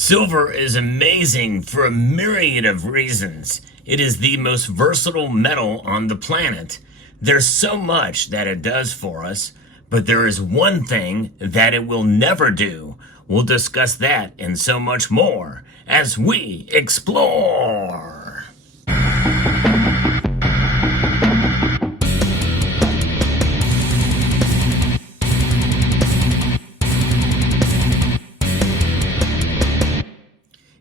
Silver is amazing for a myriad of reasons. It is the most versatile metal on the planet. There's so much that it does for us, but there is one thing that it will never do. We'll discuss that and so much more as we explore.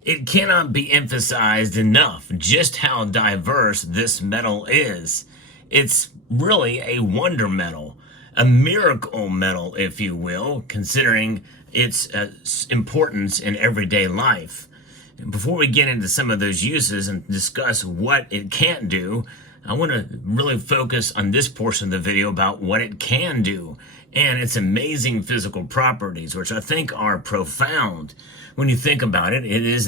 It cannot be emphasized enough just how diverse this metal is. It's really a wonder metal, a miracle metal, if you will, considering its importance in everyday life. Before we get into some of those uses and discuss what it can't do, I want to really focus on this portion of the video about what it can do and its amazing physical properties, which I think are profound. When you think about it, it is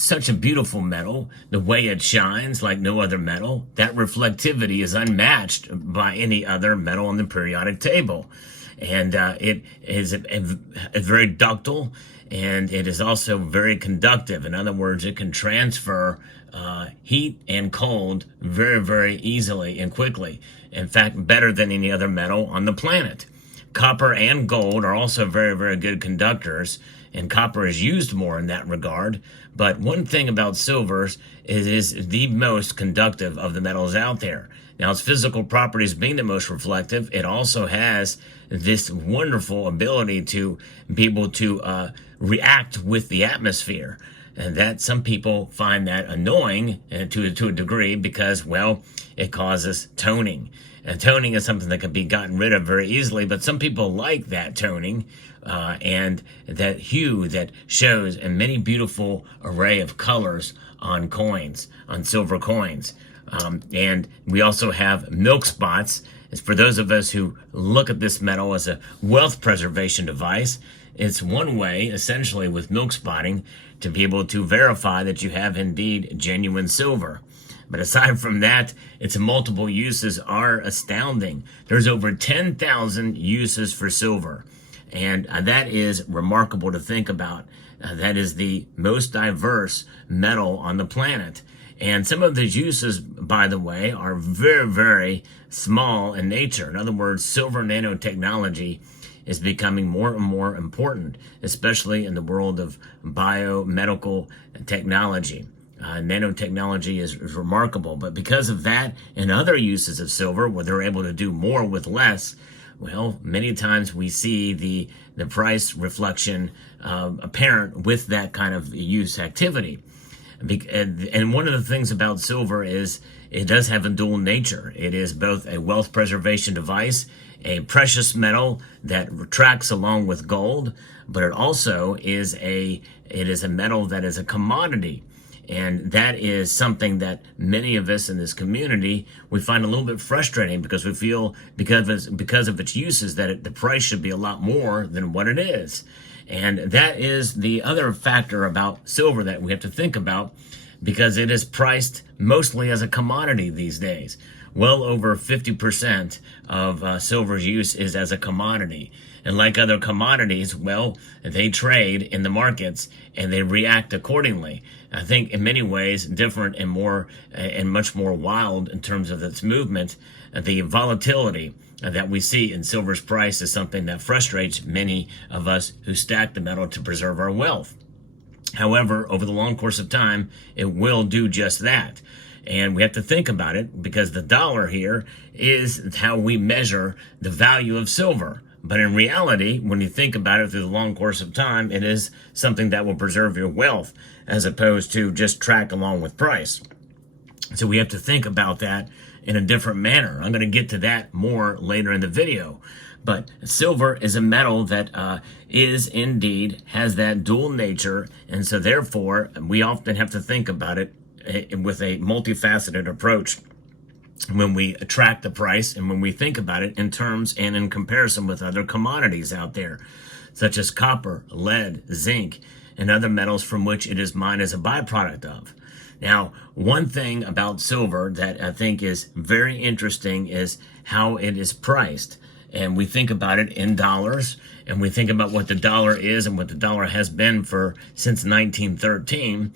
such a beautiful metal. The way it shines like no other metal, that reflectivity is unmatched by any other metal on the periodic table. And it is very ductile, and it is also very conductive. In other words, it can transfer heat and cold very, very easily and quickly. In fact, better than any other metal on the planet. Copper and gold are also very, very good conductors, and copper is used more in that regard. But one thing about silver is it is the most conductive of the metals out there. Now, its physical properties being the most reflective, it also has this wonderful ability to be able to react with the atmosphere. And that some people find that annoying to a degree because, well, it causes toning. And toning is something that can be gotten rid of very easily, but some people like that toning and that hue that shows a many beautiful array of colors on coins, on silver coins. And we also have milk spots. It's for those of us who look at this metal as a wealth preservation device. It's one way, essentially, with milk spotting to be able to verify that you have indeed genuine silver. But aside from that, its multiple uses are astounding. There's over 10,000 uses for silver, and that is remarkable to think about. That is the most diverse metal on the planet. And some of these uses, by the way, are very, very small in nature. In other words, silver nanotechnology is becoming more and more important, especially in the world of biomedical technology. Nanotechnology is remarkable, but because of that and other uses of silver, where they're able to do more with less, well, many times we see the price reflection apparent with that kind of use activity. And one of the things about silver is it does have a dual nature. It is both a wealth preservation device, a precious metal that tracks along with gold, but it also is a metal that is a commodity. And that is something that many of us in this community, we find a little bit frustrating because we feel because of its uses that the price should be a lot more than what it is. And that is the other factor about silver that we have to think about, because it is priced mostly as a commodity these days. Well over 50% of silver's use is as a commodity. And like other commodities, well, they trade in the markets and they react accordingly. I think in many ways different and more and much more wild in terms of its movement. The volatility that we see in silver's price is something that frustrates many of us who stack the metal to preserve our wealth. However, over the long course of time, it will do just that. And we have to think about it because the dollar here is how we measure the value of silver. But in reality, when you think about it through the long course of time, it is something that will preserve your wealth as opposed to just track along with price. So we have to think about that in a different manner. I'm going to get to that more later in the video. But silver is a metal that has that dual nature. And so therefore, we often have to think about it with a multifaceted approach when we track the price and when we think about it in terms and in comparison with other commodities out there, such as copper, lead, zinc, and other metals from which it is mined as a byproduct of. Now, one thing about silver that I think is very interesting is how it is priced. and we think about it in dollars, and we think about what the dollar is and what the dollar has been for since 1913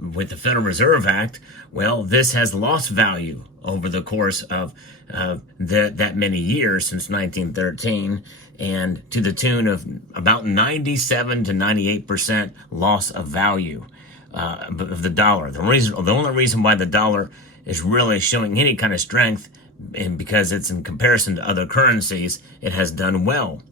with the Federal Reserve Act, well, this has lost value over the course of that many years since 1913, and to the tune of about 97 to 98% loss of value of the dollar. The only reason why the dollar is really showing any kind of strength, and because it's in comparison to other currencies, it has done well.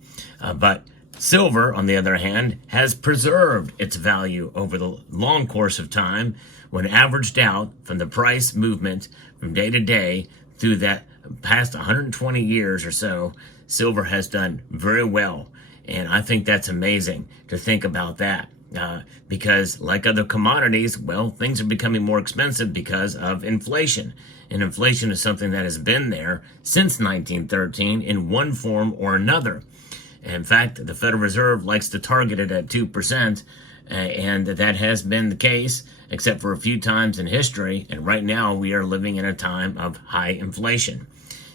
But silver, on the other hand, has preserved its value over the long course of time when averaged out from the price movement from day to day through that past 120 years or so. Silver has done very well, and I think that's amazing to think about that. Because like other commodities, well, things are becoming more expensive because of inflation. And inflation is something that has been there since 1913 in one form or another. In fact, the Federal Reserve likes to target it at 2%, and that has been the case, except for a few times in history. And right now, we are living in a time of high inflation.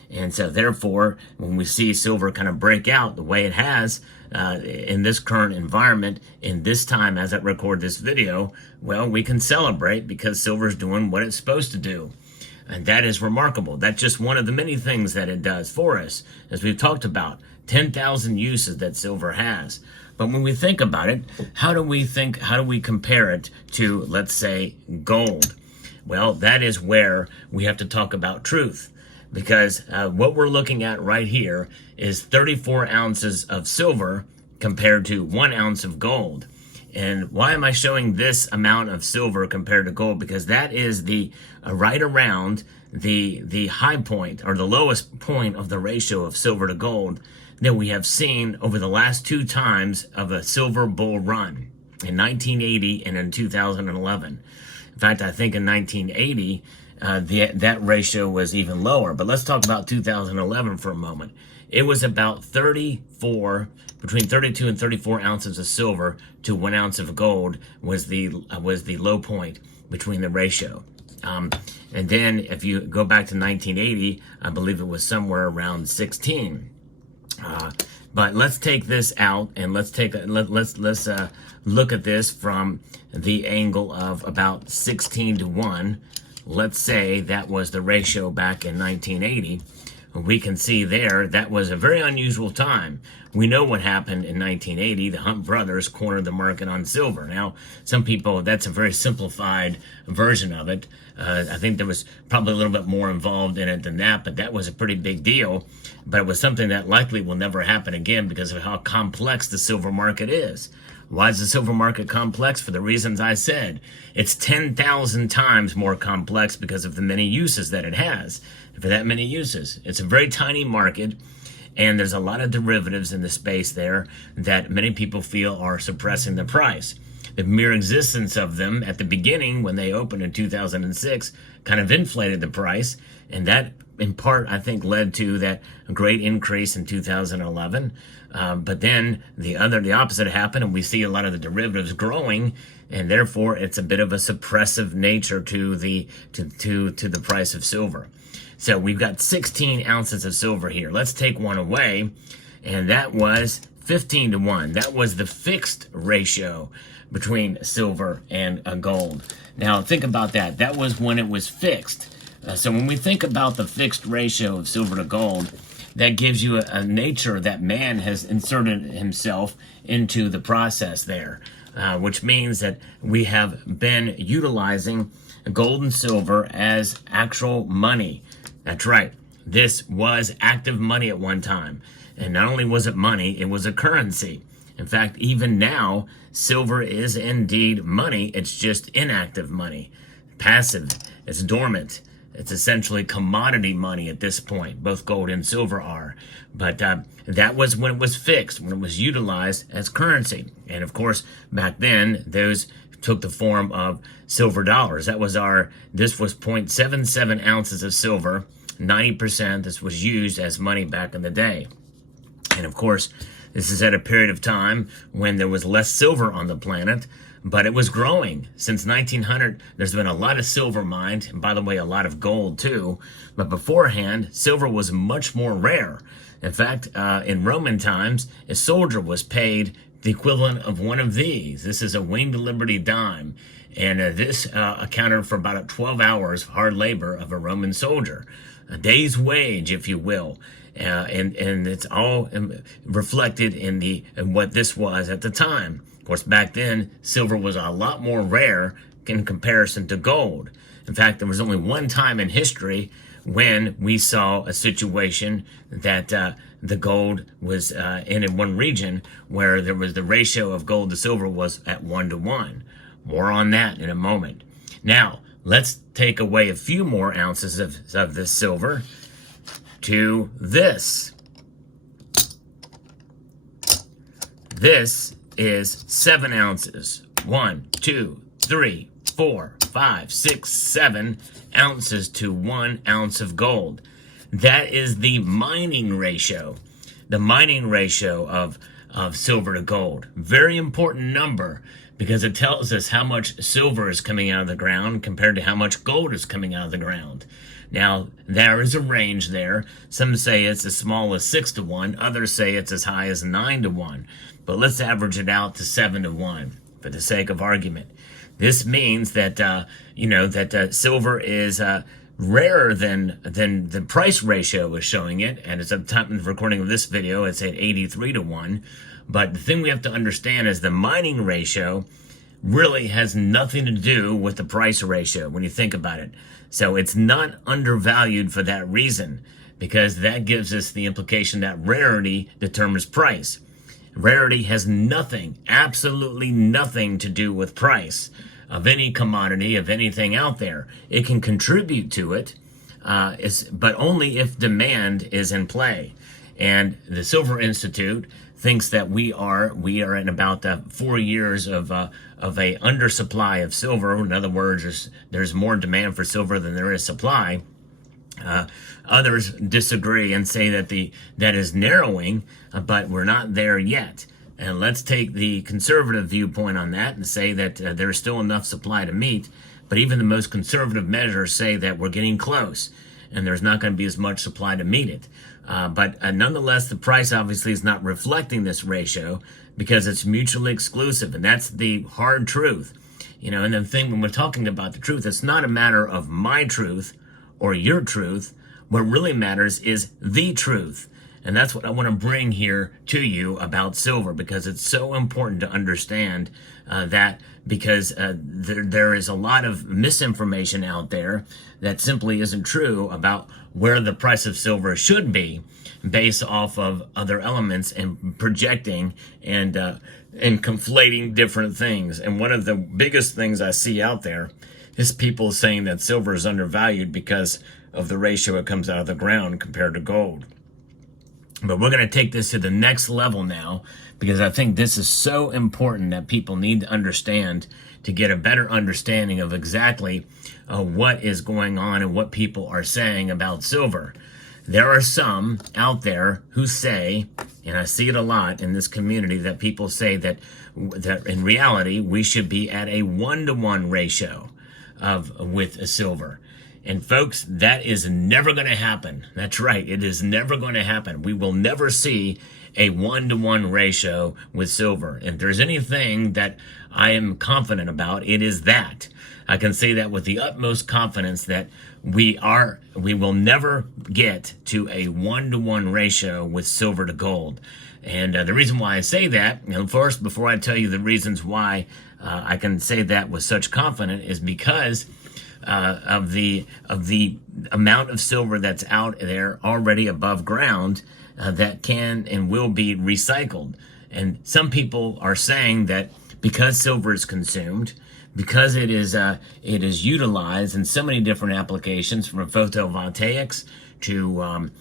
And so therefore, when we see silver kind of break out the way it has in this current environment, in this time as I record this video, well, we can celebrate because silver is doing what it's supposed to do. And that is remarkable. That's just one of the many things that it does for us. As we've talked about, 10,000 uses that silver has. But when we think about it, how do we compare it to, let's say, gold? Well, that is where we have to talk about truth. Because what we're looking at right here is 34 ounces of silver compared to 1 ounce of gold. And why am I showing this amount of silver compared to gold? Because that is the right around the high point or the lowest point of the ratio of silver to gold that we have seen over the last 2 times of a silver bull run, in 1980 and in 2011. In fact, I think in 1980, that ratio was even lower. But let's talk about 2011 for a moment. It was about between 32 and 34 ounces of silver to 1 ounce of gold was the low point between the ratio. And then if you go back to 1980, I believe it was somewhere around 16. But let's take this out and let's look at this from the angle of about 16 to 1. Let's say that was the ratio back in 1980. We can see there that was a very unusual time. We know what happened in 1980. The Hunt brothers cornered the market on silver. Now, some people, that's a very simplified version of it. I think there was probably a little bit more involved in it than that, but that was a pretty big deal. But it was something that likely will never happen again because of how complex the silver market is. Why is the silver market complex? For the reasons I said. It's 10,000 times more complex because of the many uses that it has. For that many uses. It's a very tiny market, and there's a lot of derivatives in the space there that many people feel are suppressing the price. The mere existence of them at the beginning, when they opened in 2006, kind of inflated the price, and that in part, I think, led to that great increase in 2011. But then the opposite happened, and we see a lot of the derivatives growing, and therefore it's a bit of a suppressive nature to the price of silver. So we've got 16 ounces of silver here. Let's take one away, and that was 15 to 1. That was the fixed ratio between silver and gold. Now think about that. That was when it was fixed. So when we think about the fixed ratio of silver to gold, that gives you a nature that man has inserted himself into the process there, which means that we have been utilizing gold and silver as actual money. That's right. This was active money at one time. And not only was it money, it was a currency. In fact, even now, silver is indeed money. It's just inactive money. Passive. It's dormant. It's essentially commodity money at this point. Both gold and silver are. But that was when it was fixed, when it was utilized as currency. And of course, back then, those took the form of silver dollars. This was 0.77 ounces of silver, 90%. This was used as money back in the day. And of course, This is at a period of time when there was less silver on the planet, but it was growing. Since 1900, there's been a lot of silver mined, and by the way, a lot of gold too. But beforehand, silver was much more rare. In fact, in Roman times, a soldier was paid the equivalent of one of these. This is a Winged Liberty dime. And this accounted for about 12 hours of hard labor of a Roman soldier. A day's wage, if you will. And it's all reflected in what this was at the time. Of course, back then, silver was a lot more rare in comparison to gold. In fact, there was only one time in history when we saw a situation that the gold was in one region where there was the ratio of gold to silver was at 1-to-1. More on that in a moment. Now, let's take away a few more ounces of this silver to this. This is 7 ounces. 1, 2, 3, 4, 5, 6, 7 ounces to 1 ounce of gold. That is the mining ratio. The mining ratio of silver to gold. Very important number because it tells us how much silver is coming out of the ground compared to how much gold is coming out of the ground. Now, there is a range there. Some say it's as small as 6-to-1. Others say it's as high as 9-to-1. But let's average it out to 7-to-1 for the sake of argument. This means that, silver is rarer than the price ratio is showing it. And it's at the time of the recording of this video, it's at 83-to-1. But the thing we have to understand is the mining ratio really has nothing to do with the price ratio when you think about it. So it's not undervalued for that reason, because that gives us the implication that rarity determines price. Rarity has nothing, absolutely nothing to do with price of any commodity, of anything out there. It can contribute to it, but only if demand is in play. And the Silver Institute thinks that we are in about 4 years of a undersupply of silver. In other words, there's more demand for silver than there is supply. Others disagree and say that that is narrowing, but we're not there yet. And let's take the conservative viewpoint on that and say that there's still enough supply to meet. But even the most conservative measures say that we're getting close, and there's not going to be as much supply to meet it. But nonetheless, the price obviously is not reflecting this ratio because it's mutually exclusive, and that's the hard truth. And the thing when we're talking about the truth, it's not a matter of my truth or your truth. What really matters is the truth. And that's what I want to bring here to you about silver, because it's so important to understand that, because there is a lot of misinformation out there that simply isn't true about where the price of silver should be based off of other elements and projecting and conflating different things. And one of the biggest things I see out there is people saying that silver is undervalued because of the ratio it comes out of the ground compared to gold. But we're going to take this to the next level now, because I think this is so important that people need to understand to get a better understanding of exactly what is going on and what people are saying about silver. There are some out there who say, and I see it a lot in this community, that people say that in reality we should be at a 1-to-1 ratio with silver. And folks, that is never going to happen. That's right. It is never going to happen. We will never see a 1-to-1 ratio with silver. If there's anything that I am confident about, it is that. I can say that with the utmost confidence that we will never get to a 1-to-1 ratio with silver to gold. And the reason why I say that, first, before I tell you the reasons why I can say that with such confidence, is because of the amount of silver that's out there already above ground that can and will be recycled. And some people are saying that because silver is consumed, because it is utilized in so many different applications, from photovoltaics to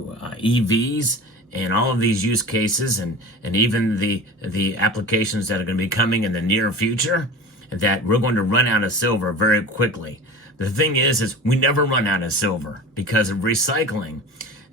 EVs and all of these use cases, and even the applications that are going to be coming in the near future, that we're going to run out of silver very quickly. The thing is we never run out of silver because of recycling.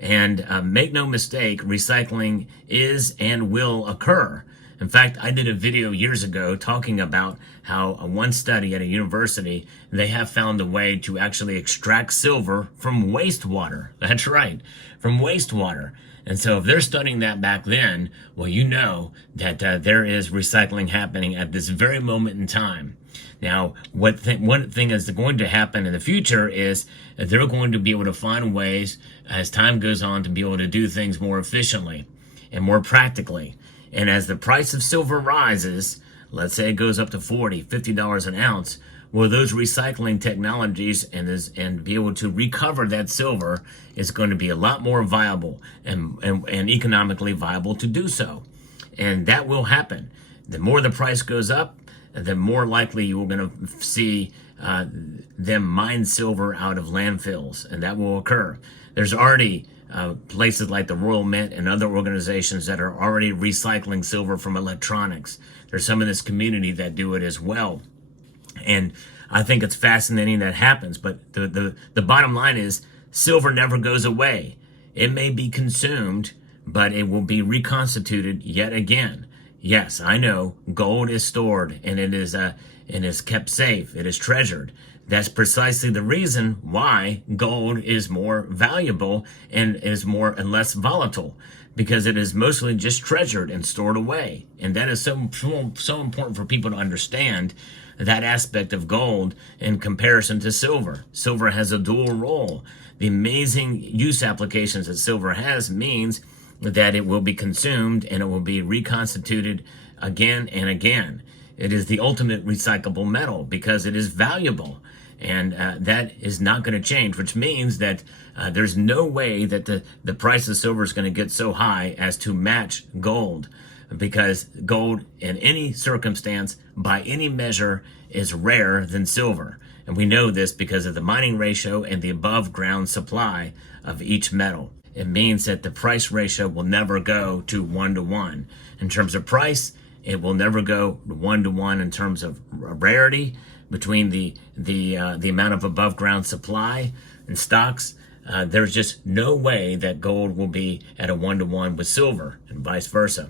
And make no mistake, recycling is and will occur. In fact, I did a video years ago talking about how one study at a university, they have found a way to actually extract silver from wastewater. That's right, from wastewater. And so if they're studying that back then, well, you know that there is recycling happening at this very moment in time. Now, one thing is going to happen in the future is they're going to be able to find ways as time goes on to be able to do things more efficiently and more practically. And as the price of silver rises, let's say it goes up to $40, $50 an ounce, well, those recycling technologies and be able to recover that silver is going to be a lot more viable and economically viable to do so. And that will happen. The more the price goes up, the more likely you're going to see them mine silver out of landfills, and that will occur. There's already places like the Royal Mint and other organizations that are already recycling silver from electronics. There's some in this community that do it as well. And I think it's fascinating that happens. But the bottom line is silver never goes away. It may be consumed, but it will be reconstituted yet again. Yes, I know gold is stored and it is kept safe. It is treasured. That's precisely the reason why gold is more valuable and is more and less volatile, because it is mostly just treasured and stored away. And that is so important for people to understand that aspect of gold in comparison to silver. Silver has a dual role. The amazing use applications that silver has means that it will be consumed and it will be reconstituted again and again. It is the ultimate recyclable metal because it is valuable. And that is not going to change, which means that there's no way that the price of silver is going to get so high as to match gold, because gold in any circumstance, by any measure, is rarer than silver. And we know this because of the mining ratio and the above ground supply of each metal. It means that the price ratio will never go to 1-to-1. In terms of price, it will never go 1-to-1 in terms of rarity between the amount of above ground supply and stocks. There's just no way that gold will be at a 1-to-1 with silver and vice versa.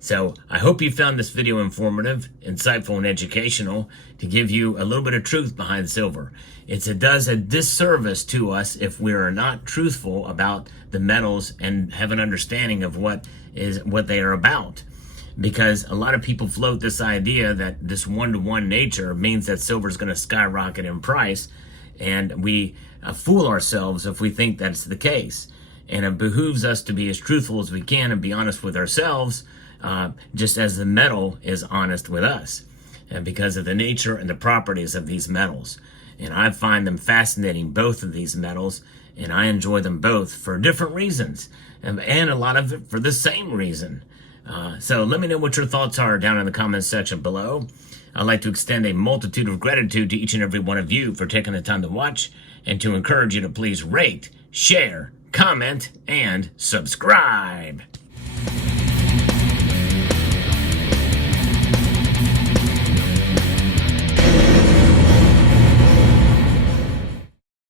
So I hope you found this video informative, insightful, and educational to give you a little bit of truth behind silver. It does a disservice to us if we are not truthful about the metals and have an understanding of what they are about. Because a lot of people float this idea that this 1-to-1 nature means that silver is going to skyrocket in price, and we fool ourselves if we think that's the case. And it behooves us to be as truthful as we can and be honest with ourselves, just as the metal is honest with us, and because of the nature and the properties of these metals. And I find them fascinating, both of these metals, and I enjoy them both for different reasons, and a lot of it for the same reason. So let me know what your thoughts are down in the comments section below. I'd like to extend a multitude of gratitude to each and every one of you for taking the time to watch, and to encourage you to please rate, share, comment, and subscribe.